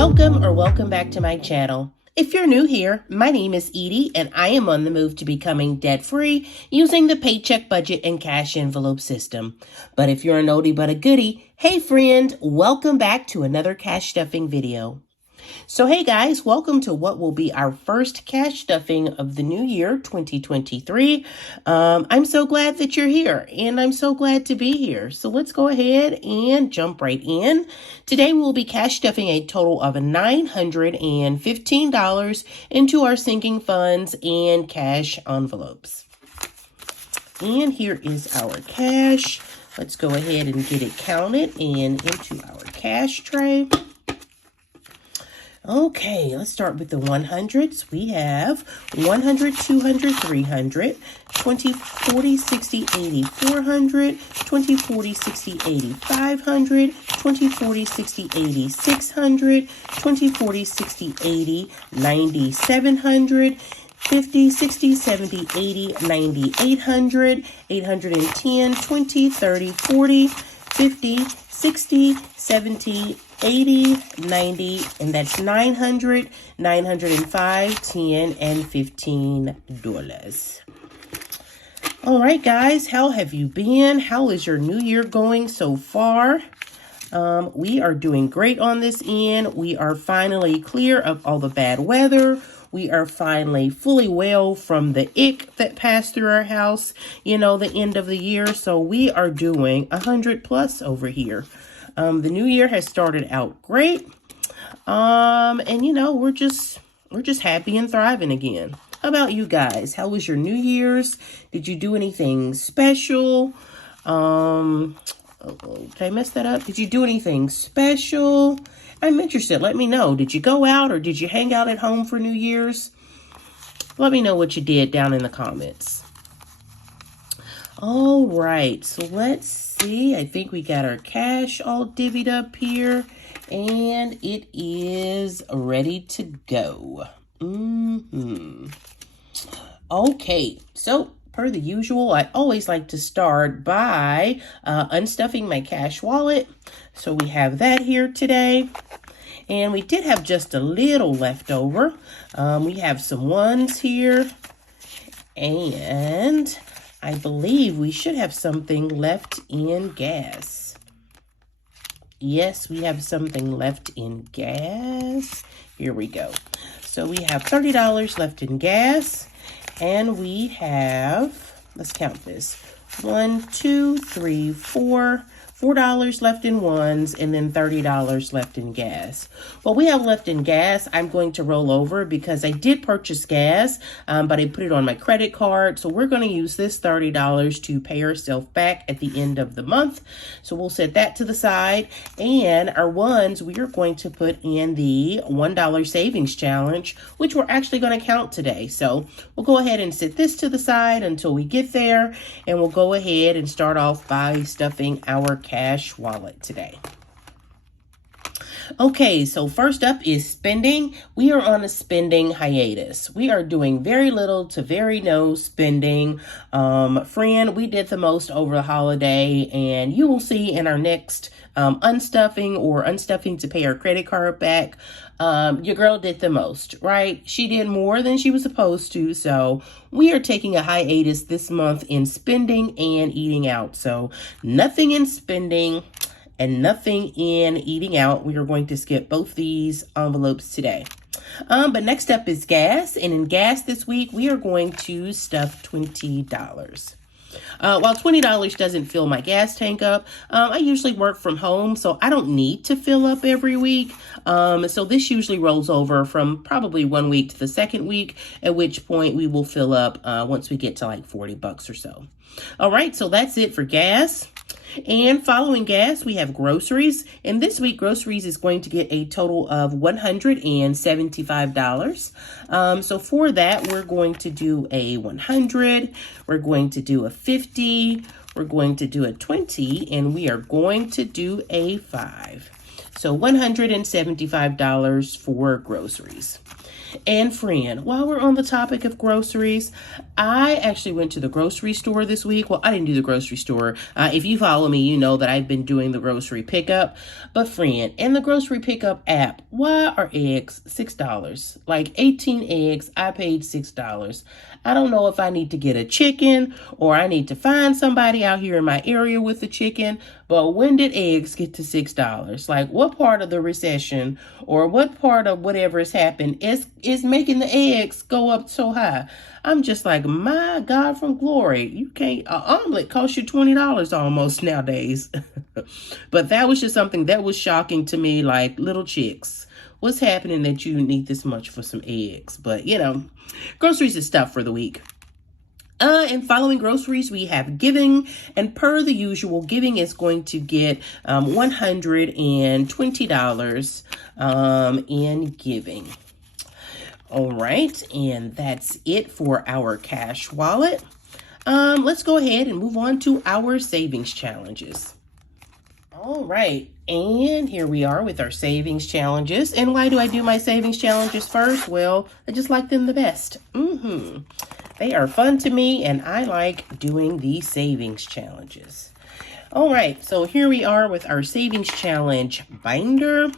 Welcome back to my channel. If you're new here, my name is Edie and I am on the move to becoming debt-free using the Paycheck budget and cash envelope system. But if you're an oldie but a goodie, hey friend, welcome back to another cash stuffing video. So hey guys, welcome to what will be our first cash stuffing of the new year, 2023. I'm so glad that you're here and I'm so glad to be here. So let's go ahead and jump right in. Today we'll be cash stuffing a total of $915 into our sinking funds and cash envelopes. And here is our cash. Let's go ahead and get it counted and into our cash tray. Okay, let's start with the 100s. We have 100, 200, 300, 20, 40, 60, 80, 400, 20, 40, 60, 80, 500, 20, 40, 60, 80, 600, 20, 40, 60, 80, 90, 700, 50, 60, 70, 80, 90, 800, 810, 20, 30, 40, 50, 60, 70, 80, 90, and that's 900, 905, 10, and $15. All right, guys, how have you been? How is your new year going so far? We are doing great on this end. We are finally clear of all the bad weather. We are finally fully well from the ick that passed through our house, the end of the year. So we are doing 100 plus over here. The new year has started out great. And we're just happy and thriving again. How about you guys? How was your New Year's? Did you do anything special? Did I mess that up? Did you do anything special? I'm interested. Let me know. Did you go out or did you hang out at home for New Year's? Let me know what you did down in the comments. All right, so let's see. I think we got our cash all divvied up here, and it is ready to go. Okay, so per the usual, I always like to start by unstuffing my cash wallet. So we have that here today, and we did have just a little left over. We have some ones here, and I believe we should have something left in gas. Yes, we have something left in gas. Here we go. So we have $30 left in gas. And we have, let's count this. 1, 2, 3, 4. $4 left in ones, and then $30 left in gas. What we have left in gas, I'm going to roll over because I did purchase gas, but I put it on my credit card. So we're going to use this $30 to pay ourselves back at the end of the month. So we'll set that to the side. And our ones, we are going to put in the $1 savings challenge, which we're actually going to count today. So we'll go ahead and set this to the side until we get there. And we'll go ahead and start off by stuffing our cash wallet today. Okay, so first up is spending. We are on a spending hiatus. We are doing very little to very no spending. Friend, we did the most over the holiday, and you will see in our next unstuffing or unstuffing to pay our credit card back. Your girl did the most, right? She did more than she was supposed to. So we are taking a hiatus this month in spending and eating out. So nothing in spending and nothing in eating out. We are going to skip both these envelopes today. But next up is gas. And in gas this week, we are going to stuff $20. While $20 doesn't fill my gas tank up, I usually work from home, so I don't need to fill up every week. So this usually rolls over from probably 1 week to the second week, at which point we will fill up once we get to like $40 or so. All right, so that's it for gas. And following gas, we have groceries. And this week, groceries is going to get a total of $175. So for that, we're going to do a 100. We're going to do a 50. We're going to do a 20. And we are going to do a 5. So $175 for groceries. And friend, while we're on the topic of groceries, I actually went to the grocery store this week. Well, I didn't do the grocery store. If you follow me, you know that I've been doing the grocery pickup. But friend, in the grocery pickup app, why are eggs $6? Like 18 eggs, I paid $6. I don't know if I need to get a chicken or I need to find somebody out here in my area with a chicken. But when did eggs get to $6? Like, what part of the recession or what part of whatever has happened is making the eggs go up so high? I'm just like, my God from glory. You can't, an omelet costs you $20 almost nowadays. But that was just something that was shocking to me, like, little chicks. What's happening that you need this much for some eggs? But, you know, groceries is stuff for the week. And following groceries, we have giving. And per the usual, giving is going to get $120 in giving. All right, and that's it for our cash wallet. Let's go ahead and move on to our savings challenges. All right, and here we are with our savings challenges. And why do I do my savings challenges first? Well, I just like them the best. They are fun to me, and I like doing the savings challenges. All right, so here we are with our savings challenge binder.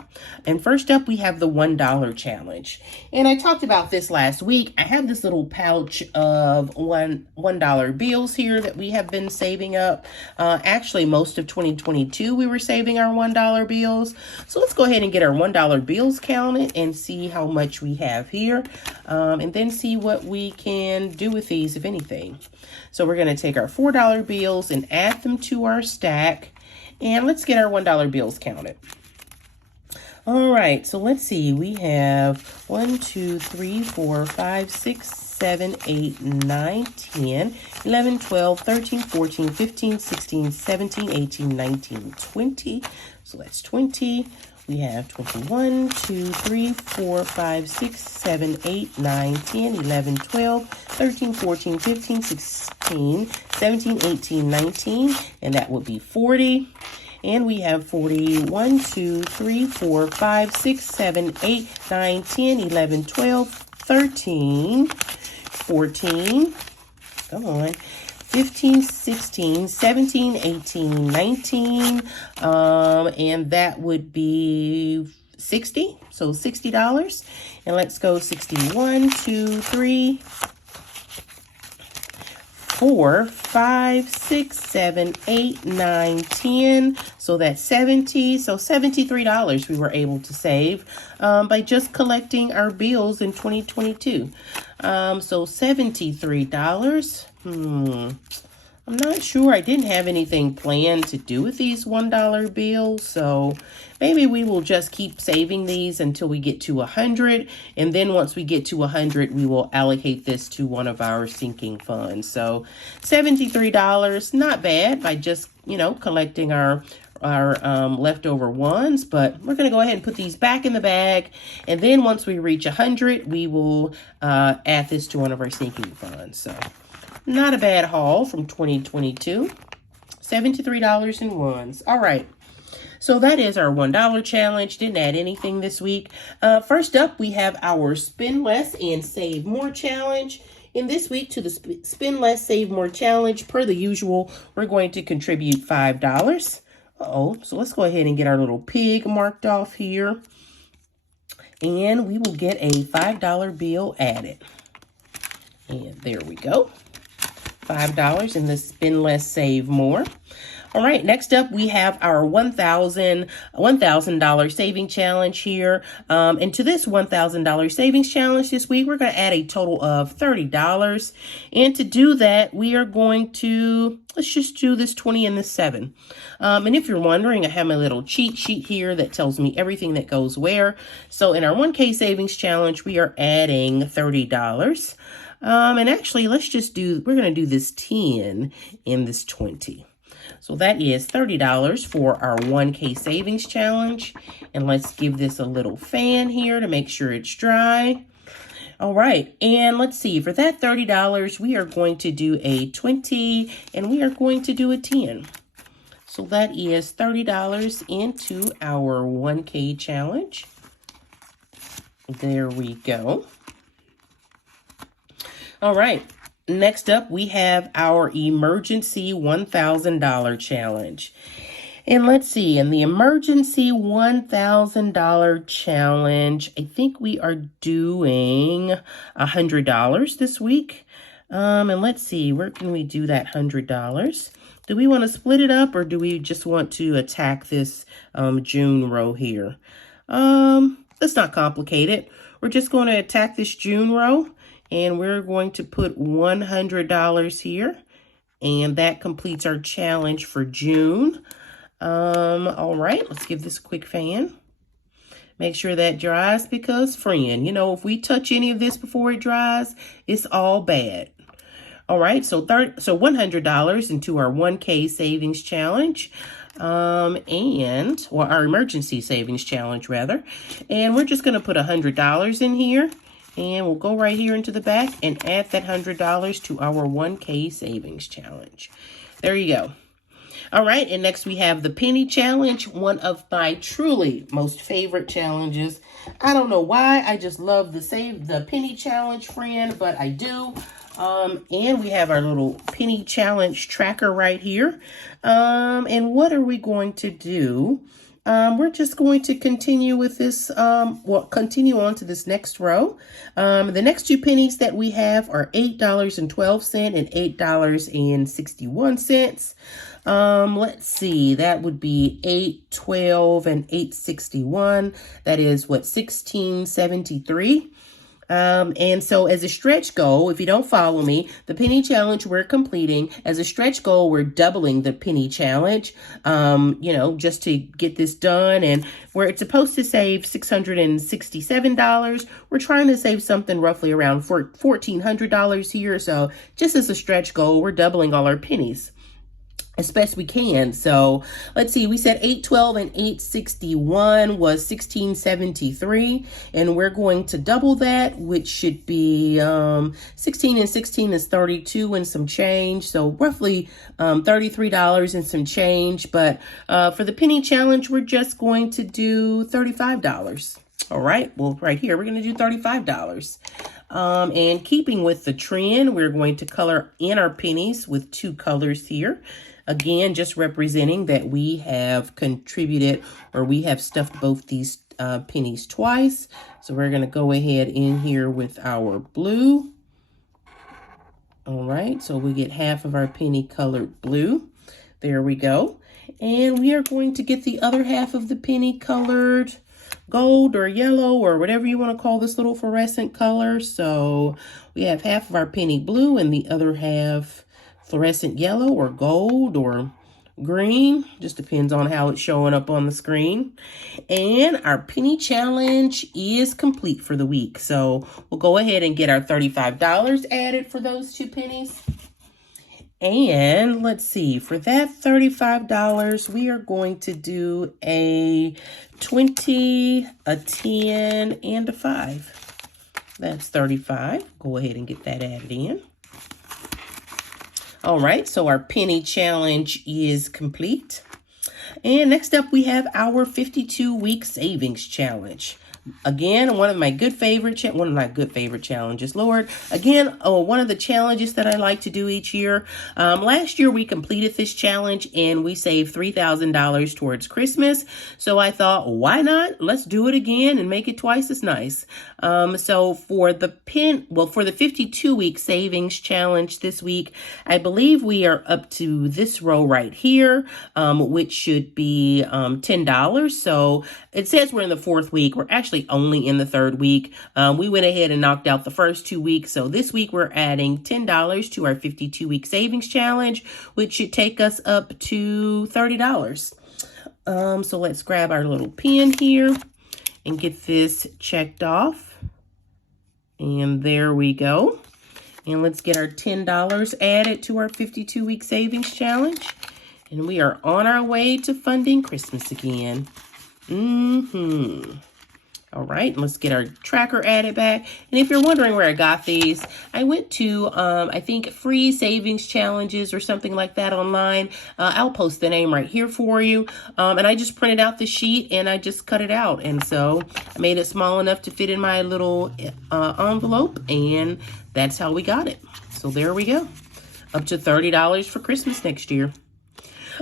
And first up, we have the $1 challenge. And I talked about this last week. I have this little pouch of $1 bills here that we have been saving up. Actually, most of 2022, we were saving our $1 bills. So let's go ahead and get our $1 bills counted and see how much we have here. And then see what we can do with these, if anything. So we're going to take our $4 bills and add them to our stack. And let's get our $1 bills counted. All right, so let's see. We have 1, 2, 3, 4, 5, 6, 7, 8, 9, 10, 11, 12, 13, 14, 15, 16, 17, 18, 19, 20. So that's 20. We have 21, 2, 3, 4, 5, 6, 7, 8, 9, 10, 11, 12, 13, 14, 15, 16, 17, 18, 19, and that would be 40. And we have 40, 1, 2, 3, 4, 5, 6, 7, 8, 9, 10, 11, 12, 13, 14, come on, 15, 16, 17, 18, 19, and that would be 60, so $60. And let's go 61, 2, 3, 4, 5, 6, 7, 8, 9, 10. So that's 70. So $73 we were able to save by just collecting our bills in 2022. So $73. I'm not sure. I didn't have anything planned to do with these $1 bills, so maybe we will just keep saving these until we get to 100, and then once we get to 100, we will allocate this to one of our sinking funds. So $73, not bad by just, you know, collecting our leftover ones, but we're going to go ahead and put these back in the bag, and then once we reach 100, we will add this to one of our sinking funds. So not a bad haul from 2022. $73 in ones. All right. So that is our $1 challenge. Didn't add anything this week. First up, we have our Spend Less and Save More challenge. In this week, to the Spend Less, Save More challenge, per the usual, we're going to contribute $5. So let's go ahead and get our little pig marked off here. And we will get a $5 bill added. And there we go. $5 in the Spend Less, Save More. All right, next up, we have our $1,000 saving challenge here. And to this $1,000 savings challenge this week, we're going to add a total of $30. And to do that, we are going to, let's just do this 20 and this 7. And if you're wondering, I have my little cheat sheet here that tells me everything that goes where. So in our 1K savings challenge, we are adding $30. And actually, we're going to do this 10 and this 20. So that is $30 for our 1K savings challenge. And let's give this a little fan here to make sure it's dry. All right, and let's see, for that $30, we are going to do a 20 and we are going to do a 10. So that is $30 into our 1K challenge. There we go. All right. Next up, we have our emergency $1,000 challenge. And let's see, in the emergency $1,000 challenge, I think we are doing $100 this week. And let's see, where can we do that $100? Do we want to split it up, or do we just want to attack this June row here? Let's not complicate it. We're just going to attack this June row, and we're going to put $100 here, and that completes our challenge for June. All right, let's give this a quick fan. Make sure that dries, because, friend, you know, if we touch any of this before it dries, it's all bad. All right, so $100 into our 1K savings challenge, and our emergency savings challenge, rather. And we're just going to put $100 in here. And we'll go right here into the back and add that $100 to our 1K savings challenge. There you go. All right, and next we have the penny challenge, one of my truly most favorite challenges. I don't know why, I just love the penny challenge, friend, but I do. And we have our little penny challenge tracker right here. And what are we going to do? We're just going to continue with this, continue on to this next row. The next two pennies that we have are $8.12 and $8.61. Let's see, that would be $8.12 and $8.61. That is what, $16.73. And so as a stretch goal, if you don't follow me, the penny challenge we're completing, as a stretch goal, we're doubling the penny challenge, you know, just to get this done. And where it's supposed to save $667, we're trying to save something roughly around $1,400 here. So just as a stretch goal, we're doubling all our pennies as best we can. So let's see, we said $8.12 and $8.61 was $16.73, and we're going to double that, which should be 16 and 16 is 32 and some change, so roughly $33 and some change. But for the penny challenge, we're just going to do $35. All right, well, right here we're going to do $35. And keeping with the trend, we're going to color in our pennies with two colors here. Again, just representing that we have contributed, or we have stuffed both these pennies twice. So we're going to go ahead in here with our blue. All right, so we get half of our penny colored blue. There we go. And we are going to get the other half of the penny colored gold or yellow or whatever you want to call this little fluorescent color. So we have half of our penny blue and the other half fluorescent yellow or gold or green. Just depends on how it's showing up on the screen. And our penny challenge is complete for the week. So we'll go ahead and get our $35 added for those two pennies. And let's see, for that $35, we are going to do a 20, a 10, and a 5. That's 35. Go ahead and get that added in. All right, so our penny challenge is complete. And next up, we have our 52-week savings challenge. Again, one of my good favorite challenges, Lord. Again, one of the challenges that I like to do each year. Last year, we completed this challenge and we saved $3,000 towards Christmas. So I thought, why not? Let's do it again and make it twice as nice. So for the 52-week savings challenge this week, I believe we are up to this row right here, which should be $10. So it says we're in the fourth week. We're actually only in the third week. We went ahead and knocked out the first 2 weeks. So this week we're adding $10 to our 52-week savings challenge, which should take us up to $30. So let's grab our little pen here and get this checked off. And there we go. And let's get our $10 added to our 52-week savings challenge. And we are on our way to funding Christmas again. All right, let's get our tracker added back. And if you're wondering where I got these, I went to, I think, free savings challenges or something like that online. I'll post the name right here for you. And I just printed out the sheet and I just cut it out. And so I made it small enough to fit in my little envelope, and that's how we got it. So there we go. Up to $30 for Christmas next year.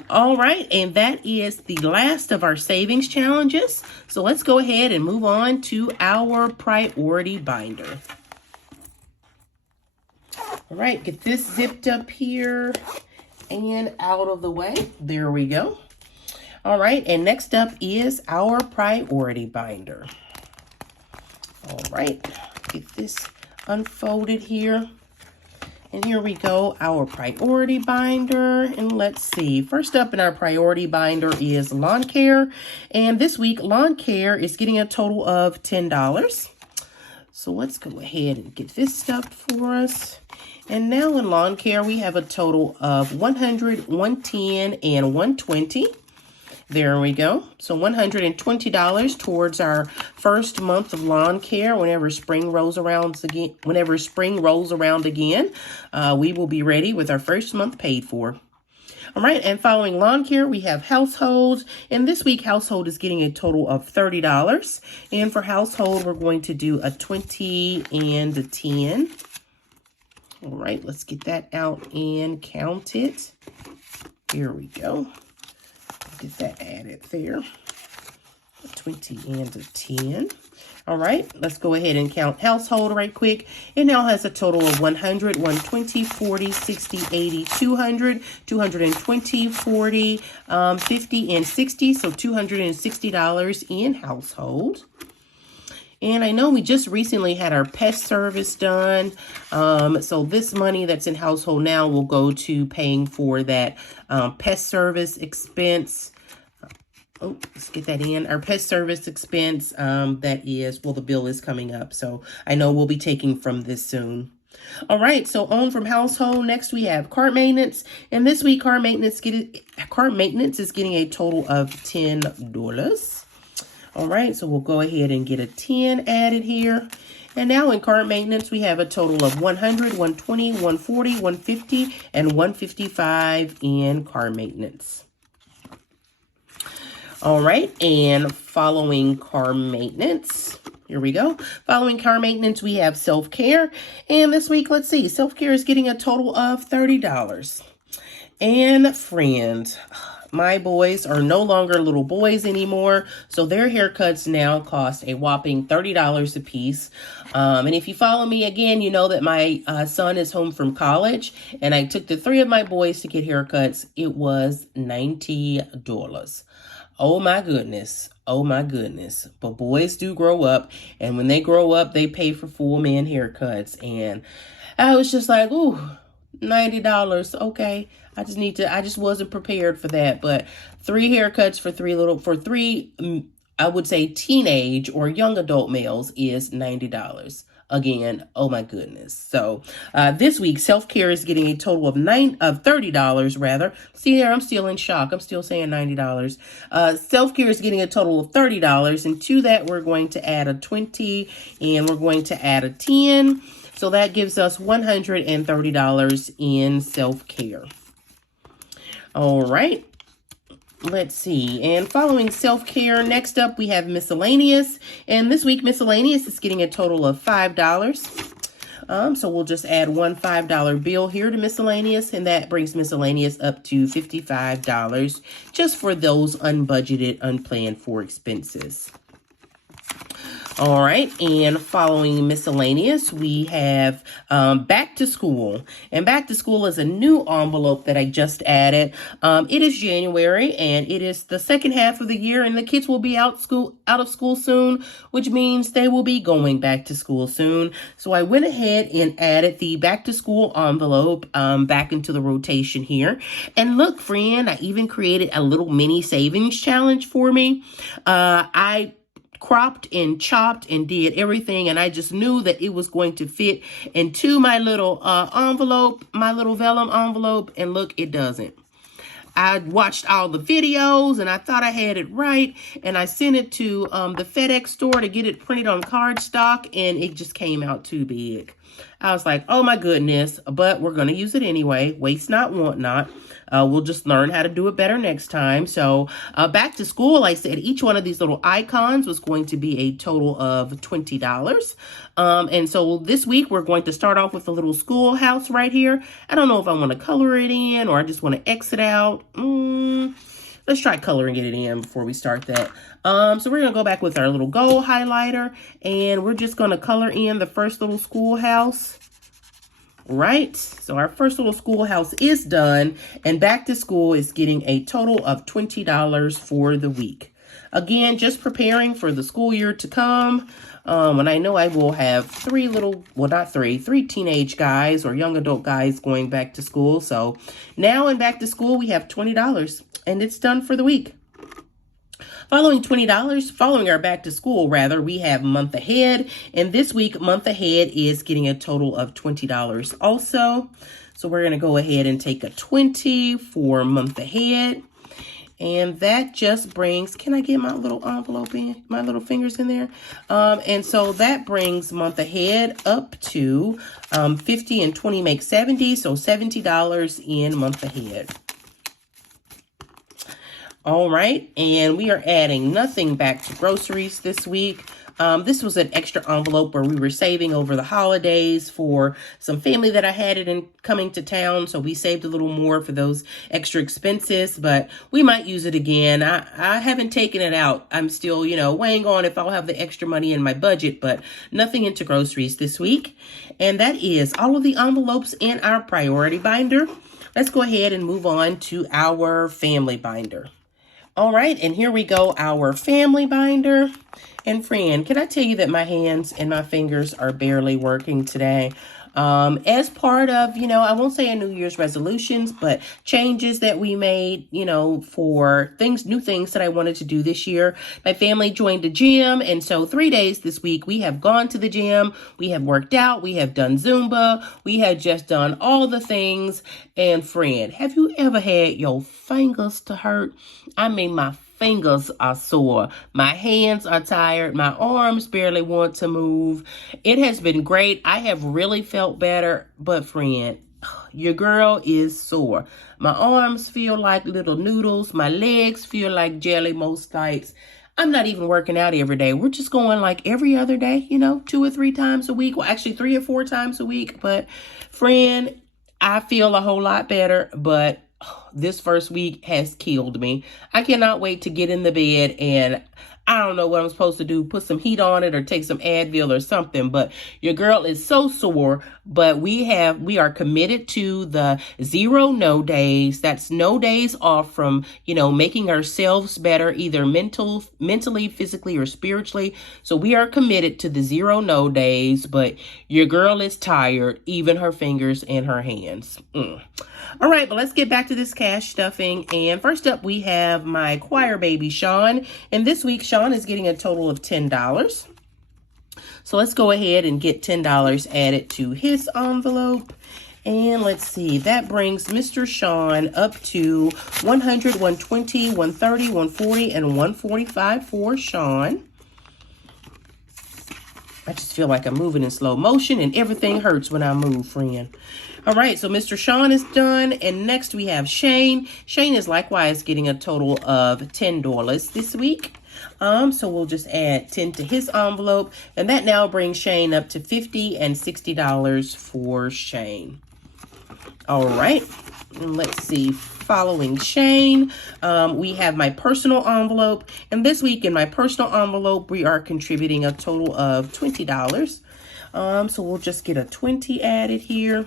All right, and that is the last of our savings challenges. So let's go ahead and move on to our priority binder. All right, get this zipped up here and out of the way. There we go. All right, and next up is our priority binder. All right, get this unfolded here. And here we go, our priority binder. And let's see, first up in our priority binder is lawn care. And this week, lawn care is getting a total of $10. So let's go ahead and get this stuff for us. And now in lawn care, we have a total of $100, $110, and $120. There we go. So $120 towards our first month of lawn care. Whenever spring rolls around again, we will be ready with our first month paid for. All right, and following lawn care, we have household. And this week, household is getting a total of $30. And for household, we're going to do a 20 and a 10. All right, let's get that out and count it. Here we go. Get that added there. A 20 and a 10. All right, let's go ahead and count household right quick. It now has a total of 100, 120, 40, 60, 80, 200, 220, 40, 50, and 60. So $260 in household. And I know we just recently had our pest service done. So this money that's in household now will go to paying for that pest service expense. Oh, let's get that in. Our pest service expense, that is, well, the bill is coming up. So I know we'll be taking from this soon. All right, so on from household, next we have car maintenance. And this week, car maintenance is getting a total of $10. All right, so we'll go ahead and get a 10 added here. And now in car maintenance, we have a total of 100, 120, 140, 150, and 155 in car maintenance. All right, and following car maintenance, here we go. Following car maintenance, we have self-care. And this week, let's see, self-care is getting a total of $30. And friends, my boys are no longer little boys anymore, so their haircuts now cost a whopping $30 a piece. And if you follow me again, you know that my son is home from college, and I took the 3 of my boys to get haircuts. It was $90. Oh my goodness. Oh my goodness. But boys do grow up, and when they grow up, they pay for full man haircuts. And I was just like, ooh, $90. Okay. I just wasn't prepared for that. But 3 haircuts for 3, I would say teenage or young adult males is $90. Again, oh my goodness. So this week, self-care is getting a total of $30 rather. See there, I'm still in shock. I'm still saying $90. Self-care is getting a total of $30. And to that, we're going to add a 20 and we're going to add a 10. So that gives us $130 in self-care. All right. Let's see. And following self-care, next up we have miscellaneous. And this week miscellaneous is getting a total of $5. So we'll just add one $5 bill here to miscellaneous, and that brings miscellaneous up to $55 just for those unbudgeted, unplanned for expenses. All right, and following miscellaneous, we have back to school. And back to school is a new envelope that I just added. It is January, and it is the second half of the year, and the kids will be out of school soon, which means they will be going back to school soon. So I went ahead and added the back to school envelope back into the rotation here. And look, friend, I even created a little mini savings challenge for me. I cropped and chopped and did everything, and I just knew that it was going to fit into my little envelope, my little vellum envelope, and look, it doesn't. I watched all the videos and I thought I had it right. And I sent it to the FedEx store to get it printed on cardstock, and it just came out too big. I was like, oh my goodness, but we're going to use it anyway. Waste not, want not. We'll just learn how to do it better next time. So back to school, I said each one of these little icons was going to be a total of $20. And so this week we're going to start off with a little schoolhouse right here. I don't know if I want to color it in or I just want to exit out. Let's try coloring it in before we start that. So we're going to go back with our little gold highlighter, and we're just going to color in the first little schoolhouse. Right, so our first little schoolhouse is done, and back to school is getting a total of $20 for the week. Again, just preparing for the school year to come. And I know I will have three teenage guys or young adult guys going back to school. So now in back to school, we have $20, and it's done for the week. Following our back to school, we have month ahead. And this week, month ahead is getting a total of $20 also. So we're going to go ahead and take a 20 for month ahead. And that just brings, can I get my little envelope in, my little fingers in there? And so that brings month ahead up to 50 and 20 make 70. So $70 in month ahead. All right, and we are adding nothing back to groceries this week. This was an extra envelope where we were saving over the holidays for some family that I had coming to town. So we saved a little more for those extra expenses, but we might use it again. I haven't taken it out. I'm still, weighing on if I'll have the extra money in my budget, but nothing into groceries this week. And that is all of the envelopes in our priority binder. Let's go ahead and move on to our family binder. All right, and here we go, our family binder. And friend, can I tell you that my hands and my fingers are barely working today? As part of, I won't say a New Year's resolutions, but changes that we made, for new things that I wanted to do this year. My family joined a gym. And so 3 days this week, we have gone to the gym. We have worked out. We have done Zumba. We have just done all the things. And friend, have you ever had your fingers to hurt? I mean, my fingers are sore. My hands are tired. My arms barely want to move. It has been great. I have really felt better. But friend, your girl is sore. My arms feel like little noodles. My legs feel like jelly most nights. I'm not even working out every day. We're just going like every other day, 2 or 3 times a week. Well, actually 3 or 4 times a week. But friend, I feel a whole lot better, but this first week has killed me. I cannot wait to get in the bed, and I don't know what I'm supposed to do, put some heat on it or take some Advil or something, but your girl is so sore. But we are committed to the 0 no days. That's no days off from, making ourselves better, either mentally, physically, or spiritually. So we are committed to the 0 no days, but your girl is tired, even her fingers and her hands. All right, but let's get back to this cash stuffing. And first up, we have my choir baby, Sean. And this week, Sean is getting a total of $10. So let's go ahead and get $10 added to his envelope. And let's see, that brings Mr. Sean up to $100, $120, $130, $140, and $145 for Sean. I just feel like I'm moving in slow motion, and everything hurts when I move, friend. All right, so Mr. Sean is done, and next we have Shane. Shane is likewise getting a total of $10 this week. So we'll just add 10 to his envelope, and that now brings Shane up to $50 and $60 for Shane. All right, and let's see. Following Shane, we have my personal envelope, and this week in my personal envelope, we are contributing a total of $20. So we'll just get a 20 added here.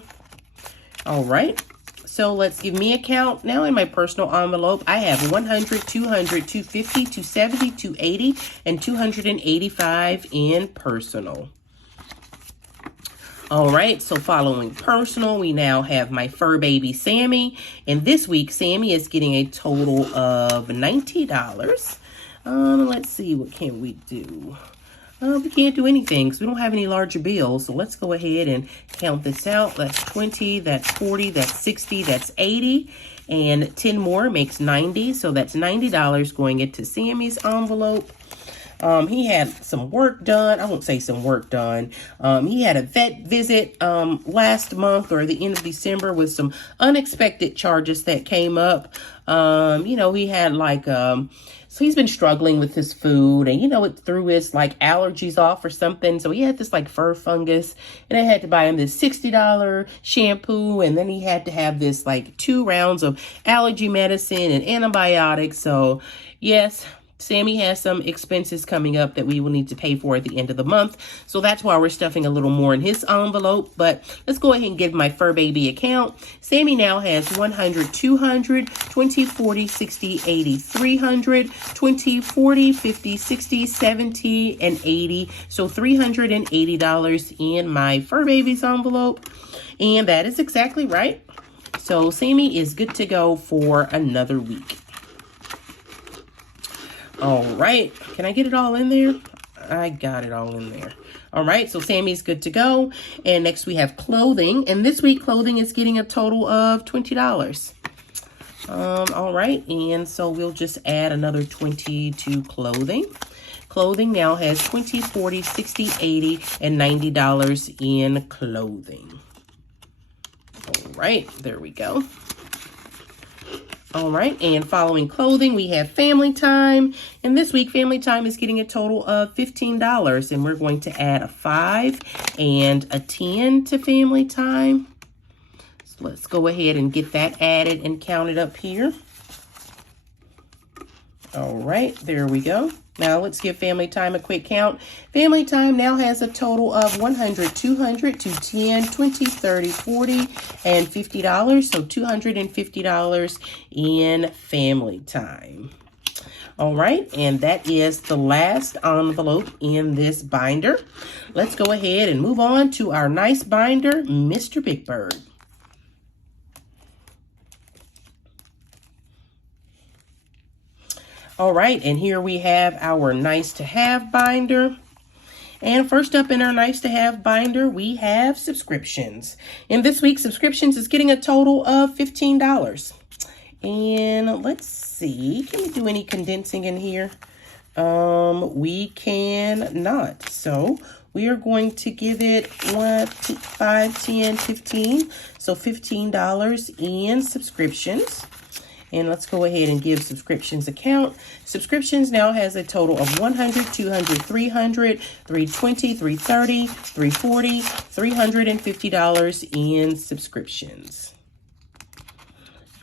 All right, so let's give me a count. Now in my personal envelope, I have 100, 200, 250, 270, 280, and 285 in personal. All right, so following personal, we now have my fur baby, Sammy. And this week, Sammy is getting a total of $90. Let's see, what can we do? We can't do anything because we don't have any larger bills. So let's go ahead and count this out. That's 20, that's 40, that's 60, that's 80. And 10 more makes 90. So that's $90 going into Sammy's envelope. He had some work done. I won't say some work done. He had a vet visit last month or the end of December with some unexpected charges that came up. You know, he had like, so he's been struggling with his food and, you know, it threw his like allergies off or something. So he had this like fur fungus and I had to buy him this $60 shampoo. And then he had to have this like 2 rounds of allergy medicine and antibiotics. So yes, Sammy has some expenses coming up that we will need to pay for at the end of the month. So that's why we're stuffing a little more in his envelope. But let's go ahead and give my fur baby account. Sammy now has 100, 200, 20, 40, 60, 80, 300, 20, 40, 50, 60, 70, and 80. So $380 in my fur baby's envelope. And that is exactly right. So Sammy is good to go for another week. All right, can I get it all in there? I got it all in there. All right, so Sammy's good to go. And next we have clothing. And this week clothing is getting a total of $20. All right, and so we'll just add another 20 to clothing. Clothing now has 20, 40, 60, 80, and $90 in clothing. All right, there we go. All right, and following clothing, we have family time. And this week, family time is getting a total of $15. And we're going to add a 5 and a 10 to family time. So let's go ahead and get that added and counted up here. All right, there we go. Now let's give family time a quick count. Family time now has a total of 100, 200, 210, 20, 30, 40, and $50. So $250 in family time. All right, and that is the last envelope in this binder. Let's go ahead and move on to our nice binder, Mr. Big Bird. All right, and here we have our nice to have binder. And first up in our nice to have binder, we have subscriptions. And this week, subscriptions is getting a total of $15. And let's see, can we do any condensing in here? We can not. So we are going to give it 1, 2, 5, 10, 15. So $15 in subscriptions. And let's go ahead and give subscriptions a count. Subscriptions now has a total of 100, 200, 300, 320, 330, 340, $350 in subscriptions.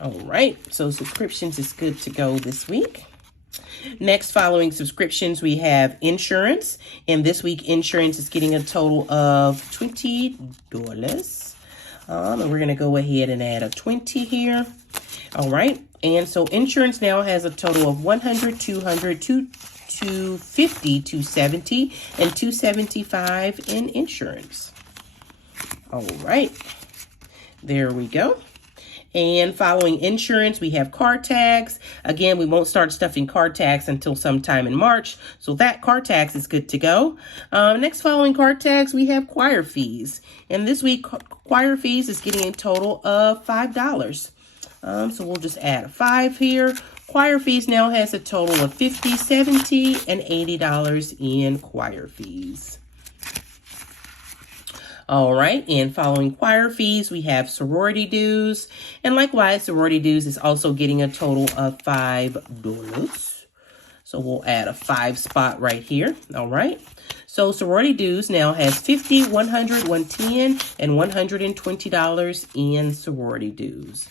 All right, so subscriptions is good to go this week. Next, following subscriptions, we have insurance. And this week, insurance is getting a total of $20. And we're going to go ahead and add a 20 here. All right. And so insurance now has a total of 100, 200, 250, 270, and 275 in insurance. All right. There we go. And following insurance, we have car tax. Again, we won't start stuffing car tax until sometime in March. So that car tax is good to go. Next, following car tax, we have choir fees. And this week, choir fees is getting a total of $5. So we'll just add a 5 here. Choir fees now has a total of $50, $70, and $80 in choir fees. All right, and following choir fees, we have sorority dues. And likewise, sorority dues is also getting a total of $5. So we'll add a 5 spot right here. All right. So sorority dues now has $50, $100, $110, and $120 in sorority dues.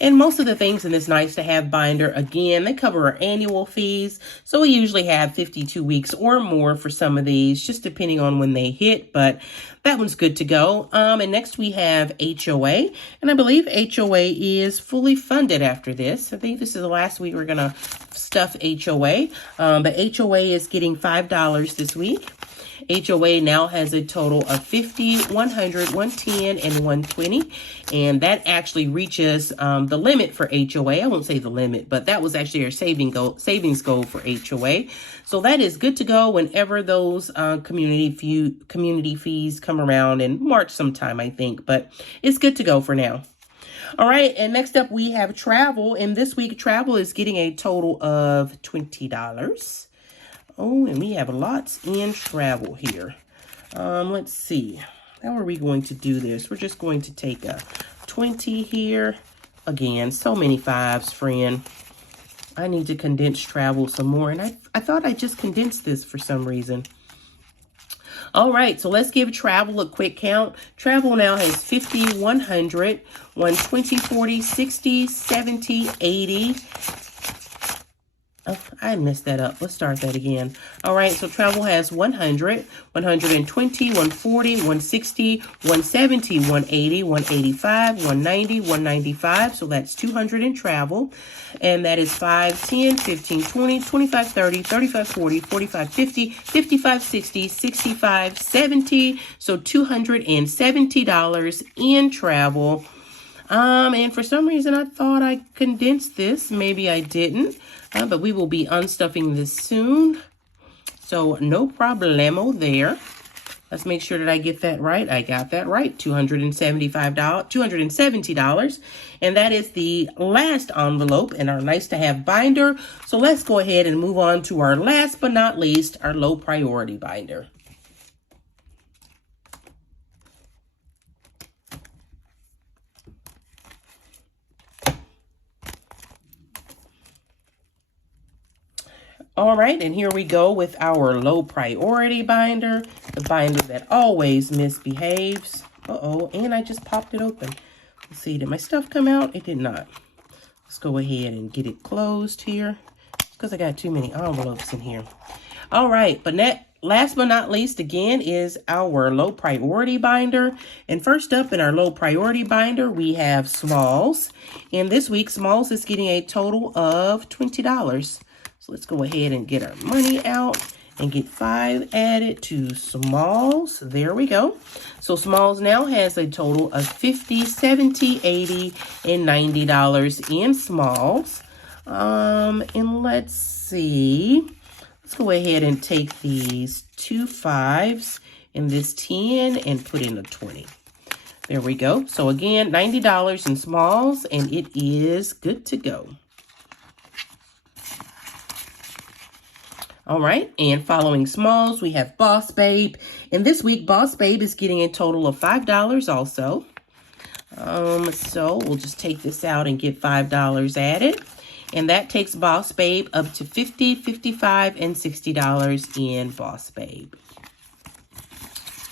And most of the things in this nice to have binder, again, they cover our annual fees. So we usually have 52 weeks or more for some of these, just depending on when they hit. But that one's good to go. And next we have HOA. And I believe HOA is fully funded after this. I think this is the last week we're going to stuff HOA. But HOA is getting $5 this week. HOA now has a total of 50, 100, 110, and 120. And that actually reaches the limit for HOA. I won't say the limit, but that was actually our savings goal for HOA. So that is good to go whenever those community fees come around in March sometime, I think. But it's good to go for now. All right, and next up we have travel. And this week travel is getting a total of $20. Oh, and we have lots in travel here. Let's see. How are we going to do this? We're just going to take a 20 here. Again, so many fives, friend. I need to condense travel some more. And I thought I just condensed this for some reason. All right, so let's give travel a quick count. Travel now has 50, 100, 120, 40, 60, 70, 80. Oh, I messed that up. Let's start that again. All right, so travel has 100, 120, 140, 160, 170, 180, 185, 190, 195. So that's 200 in travel. And that is 5, 10, 15, 20, 25, 30, 35, 40, 45, 50, 55, 60, 65, 70. So $270 in travel. And for some reason, I thought I condensed this. Maybe I didn't. But we will be unstuffing this soon. So no problemo there. Let's make sure that I get that right. I got that right. $270. And that is the last envelope in our nice to have binder. So let's go ahead and move on to our last but not least, our low priority binder. All right, and here we go with our low priority binder, the binder that always misbehaves. Uh-oh, and I just popped it open. Let's see, did my stuff come out? It did not. Let's go ahead and get it closed here because I got too many envelopes in here. All right, but last but not least, again, is our low priority binder. And first up in our low priority binder, we have Smalls. And this week, Smalls is getting a total of $20. So let's go ahead and get our money out and get 5 added to Smalls. There we go. So Smalls now has a total of $50, $70, $80, and $90 in Smalls. And let's see. Let's go ahead and take these 2 5s and this 10 and put in a 20. There we go. So again, $90 in Smalls, and it is good to go. All right, and following Smalls, we have Boss Babe. And this week, Boss Babe is getting a total of $5 also. So we'll just take this out and get $5 added. And that takes Boss Babe up to $50, $55, and $60 in Boss Babe.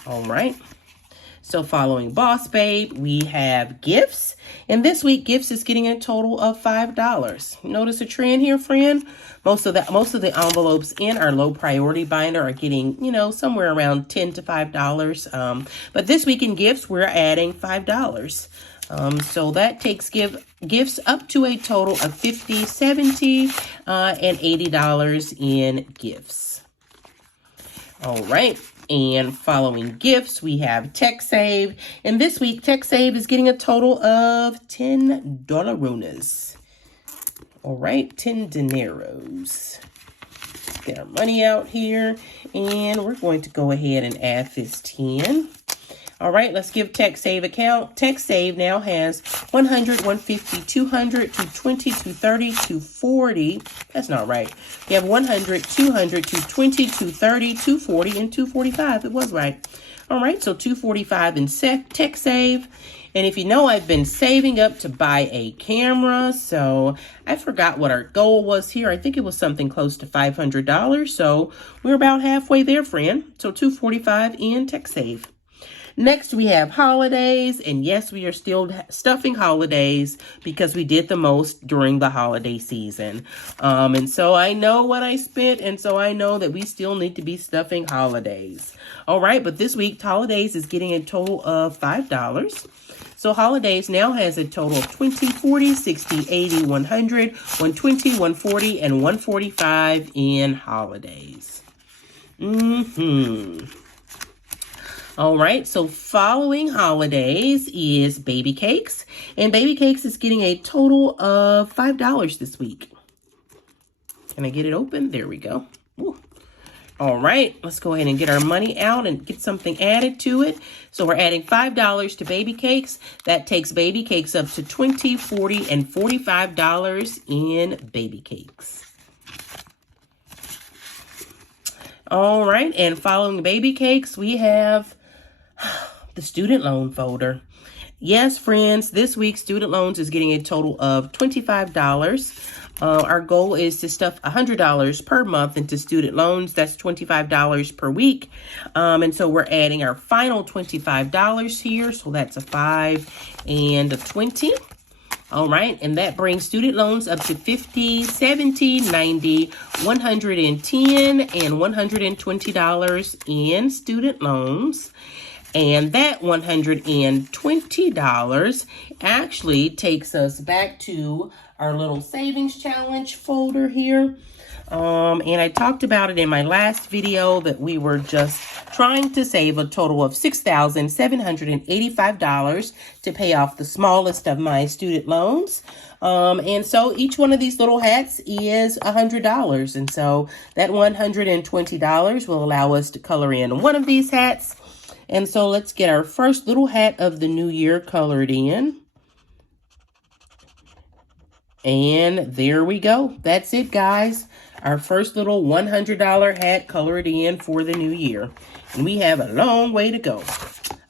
All right. So following Boss Babe, we have Gifts. And this week, Gifts is getting a total of $5. Notice a trend here, friend? Most of the envelopes in our low priority binder are getting, somewhere around $10 to $5. But this week in Gifts, we're adding $5. So that takes Gifts up to a total of $50, $70, and $80 in Gifts. All right. And following Gifts, we have TechSave. And this week, TechSave is getting a total of $10. All right, 10 dineros. Get our money out here. And we're going to go ahead and add this 10. All right, let's give TechSave a count. TechSave now has 100, 150, 200, 220, 230, 240. That's not right. We have 100, 200, 220, 230, 240, and 245. It was right. All right, so 245 in TechSave. And if you know, I've been saving up to buy a camera. So I forgot what our goal was here. I think it was something close to $500. So we're about halfway there, friend. So 245 in TechSave. Next, we have holidays, and yes, we are still stuffing holidays because we did the most during the holiday season. And so I know what I spent, and so I know that we still need to be stuffing holidays. All right, but this week, holidays is getting a total of $5. So holidays now has a total of 20, 40, 60, 80, 100, 120, 140, and 145 in holidays. All right, so following holidays is baby cakes. And baby cakes is getting a total of $5 this week. Can I get it open? There we go. Ooh. All right, let's go ahead and get our money out and get something added to it. So we're adding $5 to baby cakes. That takes baby cakes up to $20, $40, and $45 in baby cakes. All right, and following baby cakes, we have the student loan folder. Yes, friends, this week student loans is getting a total of $25. Our goal is to stuff $100 per month into student loans. That's $25 per week. And so we're adding our final $25 here. So that's a 5 and a 20. All right, and that brings student loans up to $50, $70, $90, $110, and $120 in student loans. And that $120 actually takes us back to our little savings challenge folder here. And I talked about it in my last video that we were just trying to save a total of $6,785 to pay off the smallest of my student loans. And so each one of these little hats is $100. And so that $120 will allow us to color in one of these hats. And so let's get our first little hat of the new year colored in. And there we go. That's it, guys. Our first little $100 hat colored in for the new year. And we have a long way to go.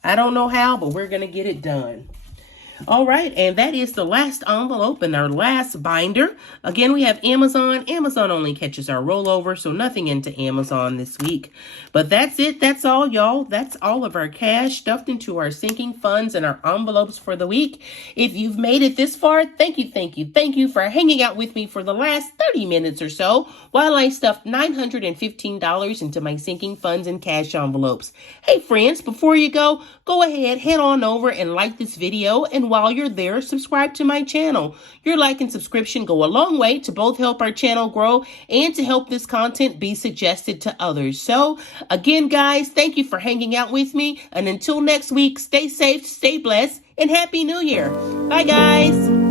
I don't know how, but we're going to get it done. All right, and that is the last envelope and our last binder. Again, we have Amazon. Amazon only catches our rollover, so nothing into Amazon this week. But that's it. That's all, y'all. That's all of our cash stuffed into our sinking funds and our envelopes for the week. If you've made it this far, thank you, thank you, thank you for hanging out with me for the last 30 minutes or so while I stuffed $915 into my sinking funds and cash envelopes. Hey, friends, before you go ahead, head on over and like this video, and while you're there, subscribe to my channel. Your like and subscription go a long way to both help our channel grow and to help this content be suggested to others. So again, guys, thank you for hanging out with me. And until next week, stay safe, stay blessed, and Happy New Year. Bye, guys.